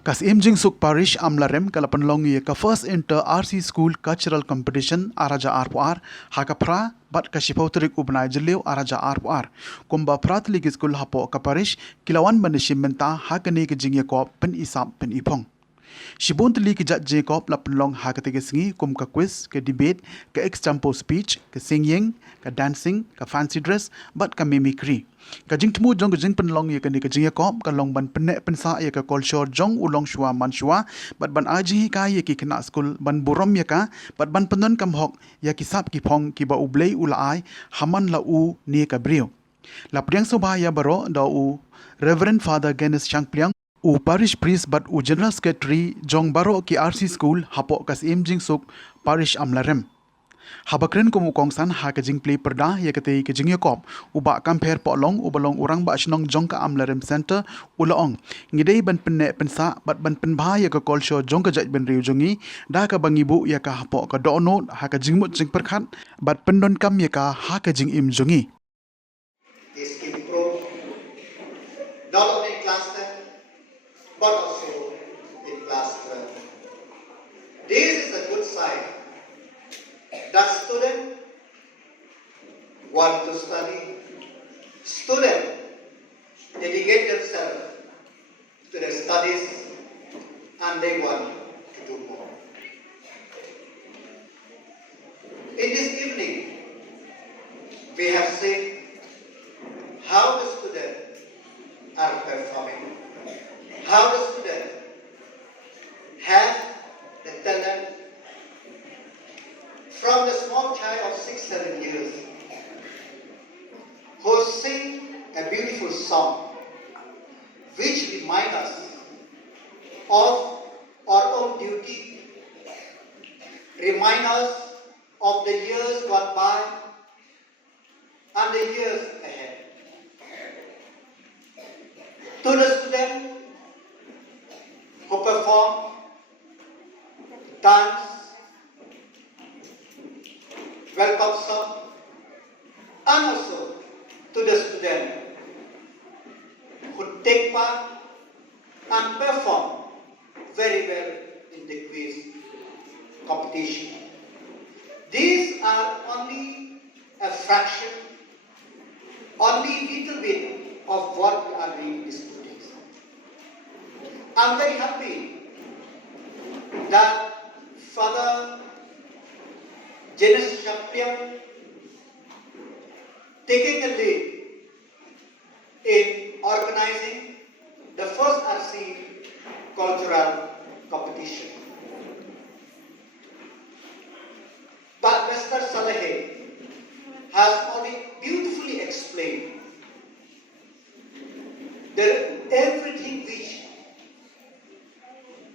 Syiem Jingsuk Parish Amlarem kalapanlong ka first inter RC school cultural competition araja RPR hakapra bat kasipauterik ubnai jeleu araja RPR kumba pratli school hapo ka parish kilawan banishim menta hakani ke jingye ko pen isap pen ipong Shibun tli ki jat Jacob lapanlong hakate ke singi kum ka quiz ke debate ke example speech ke singing ka dancing ka fancy dress bat ka mimicry ka jingtmu jong jing penlong ye ka ni ka jing Jacob ka long ban penne pensa ye ka culture jong ulong shwa man shwa bat ban aji ka ye ki kena school ban burom ye ka bat ban penon kam hok ya ki sap ki phong ki ba ublei ulai haman la u ni ka brio la priang sobha ya baro da u Reverend Father Genis Changpliang u parish priest but u general secretary jong baro ki RC school hapo ka Syiem Jingsuk Parish Amlarem habakren ko mukong san ha ka jing play perda ya kate ke jing yakop u ba compare po long u balong urang ba shnong jong ka Amlarem center ulaong ngidei ban penne pensa bat ban penba ya ka call show jong ka jaj ben riu jongi da ka bangibu ya ka hapo ka dono ha ka jingmut jing perkhat bat pendon kam ya ka ha ka jing im jongi is improved not only in class 10 but also in class 12. This is a good sign that students want to study, students dedicate themselves to their studies and they want to do more. In this evening, we have seen how the students are performing, how the students have the talent from the small child of 6-7 years who sing a beautiful song which remind us of our own duty, remind us of the years gone by and the years ahead. To the students who perform, dance, welcome song, and also to the students who take part and perform very well in the quiz competition. These are only a fraction, only little bit of what we are doing in these 2 days. I'm very happy that Father Genis Changpliang taking the lead in organizing the first RC cultural competition. But Mr. Saleh has already beautifully explained that everything which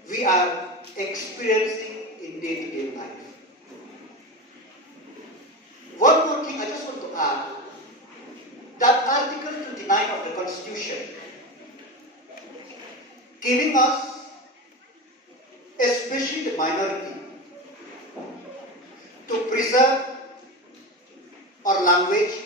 we are experiencing in day-to-day life. One more thing I just want to add, that Article 29 of the Constitution giving us, especially the minority, to preserve our language,